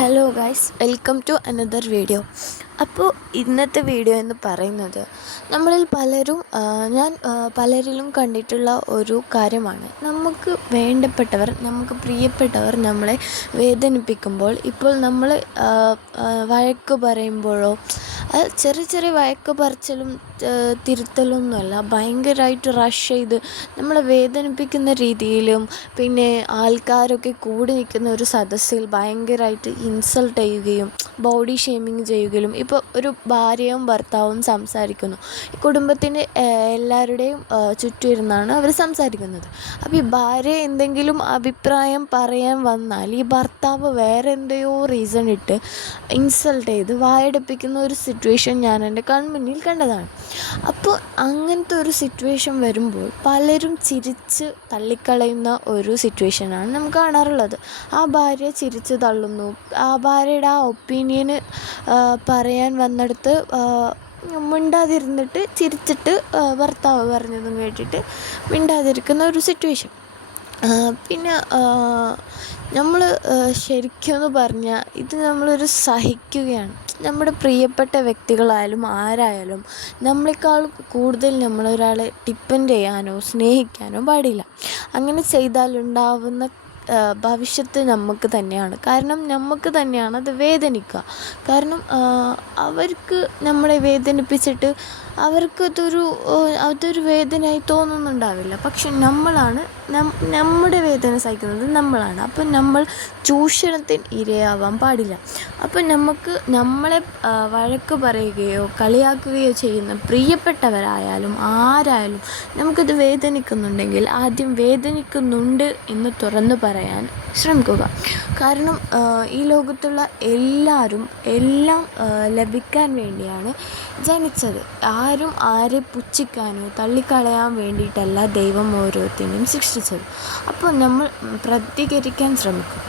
Hello guys, welcome to another video. അപ്പോൾ ഇന്നത്തെ video എന്ന് പറയുന്നത് നമ്മളിൽ പലരും ഞാൻ പലരിലും കണ്ടിട്ടുള്ള ഒരു കാര്യമാണ്. നമുക്ക് വേണ്ടപ്പെട്ടവർ, നമുക്ക് പ്രിയപ്പെട്ടവർ നമ്മളെ വേദനിപ്പിക്കുമ്പോൾ, ഇപ്പോൾ നമ്മൾ വഴക്ക് പറയുമ്പോഴോ, ചെറിയ ചെറിയ വഴക്ക് പറച്ചിലും തിരുത്തലൊന്നുമല്ല, ഭയങ്കരമായിട്ട് റഷ് ചെയ്ത് നമ്മളെ വേദനിപ്പിക്കുന്ന രീതിയിലും, പിന്നെ ആൾക്കാരൊക്കെ കൂടി നിൽക്കുന്ന ഒരു സദസ്സിൽ ഭയങ്കരമായിട്ട് ഇൻസൾട്ട് ചെയ്യുകയും ബോഡി ഷേമിങ് ചെയ്യുകയും. ഇപ്പോൾ ഒരു ഭാര്യയും ഭർത്താവും സംസാരിക്കുന്നു, കുടുംബത്തിൻ്റെ എല്ലാവരുടെയും ചുറ്റും ഇരുന്നാണ് അവർ സംസാരിക്കുന്നത്. അപ്പോൾ ഈ ഭാര്യ എന്തെങ്കിലും അഭിപ്രായം പറയാൻ വന്നാൽ ഈ ഭർത്താവ് വേറെ എന്തെയോ റീസൺ ഇട്ട് ഇൻസൾട്ട് ചെയ്ത് വായടപ്പിക്കുന്ന ഒരു സിറ്റുവേഷൻ ഞാൻ എൻ്റെ കൺമുന്നിൽ കണ്ടതാണ്. അപ്പോൾ അങ്ങനത്തെ ഒരു സിറ്റുവേഷൻ വരുമ്പോൾ പലരും ചിരിച്ച് തള്ളിക്കളയുന്ന ഒരു സിറ്റുവേഷനാണ് നമുക്ക് കാണാറുള്ളത്. ആ ഭാര്യ ചിരിച്ച് തള്ളുന്നു, ആ ഭാര്യയുടെ ആ ഒപ്പീനിയന് പറയാൻ വന്നിടത്ത് മിണ്ടാതിരുന്നിട്ട് ചിരിച്ചിട്ട് ഭർത്താവ് പറഞ്ഞതും കേട്ടിട്ട് മിണ്ടാതിരിക്കുന്ന ഒരു സിറ്റുവേഷൻ. പിന്നെ നമ്മൾ ശരിക്കുമെന്ന് പറഞ്ഞാൽ ഇത് നമ്മളൊരു സഹിക്കുകയാണ്. നമ്മുടെ പ്രിയപ്പെട്ട വ്യക്തികളായാലും ആരായാലും നമ്മളെക്കാൾ കൂടുതൽ നമ്മളൊരാളെ ഡിപ്പെൻഡ് ചെയ്യാനോ സ്നേഹിക്കാനോ പാടില്ല. അങ്ങനെ ചെയ്താലുണ്ടാവുന്ന ഭവിഷ്യത്ത് നമുക്ക് തന്നെയാണ്. കാരണം നമുക്ക് തന്നെയാണ് അത് വേദനിക്കുക. കാരണം അവർക്ക് നമ്മളെ വേദനിപ്പിച്ചിട്ട് അവർക്ക് അതൊരു വേദനയായി തോന്നുന്നുണ്ടാവില്ല. പക്ഷെ നമ്മളാണ് നമ്മുടെ വേദന സഹിക്കുന്നത് നമ്മളാണ്. അപ്പം നമ്മൾ ചൂഷണത്തിന് ഇരയാവാൻ പാടില്ല. അപ്പം നമ്മളെ വഴക്ക് പറയുകയോ കളിയാക്കുകയോ ചെയ്യുന്ന പ്രിയപ്പെട്ടവരായാലും ആരായാലും നമുക്കത് വേദനിക്കുന്നുണ്ടെങ്കിൽ ആദ്യം വേദനിക്കുന്നുണ്ട് എന്ന് തുറന്നു പറയാൻ ശ്രമിക്കുക. കാരണം ഈ ലോകത്തുള്ള എല്ലാവരും എല്ലാം ലഭിക്കാൻ വേണ്ടിയാണ് ജനിച്ചത്. ആരും ആരെ പുച്ഛിക്കാനോ തള്ളിക്കളയാൻ വേണ്ടിയിട്ടല്ല ദൈവം ഓരോരുത്തരെയും സൃഷ്ടിച്ചത്. അപ്പോൾ നമ്മൾ പ്രതികരിക്കാൻ ശ്രമിക്കുക.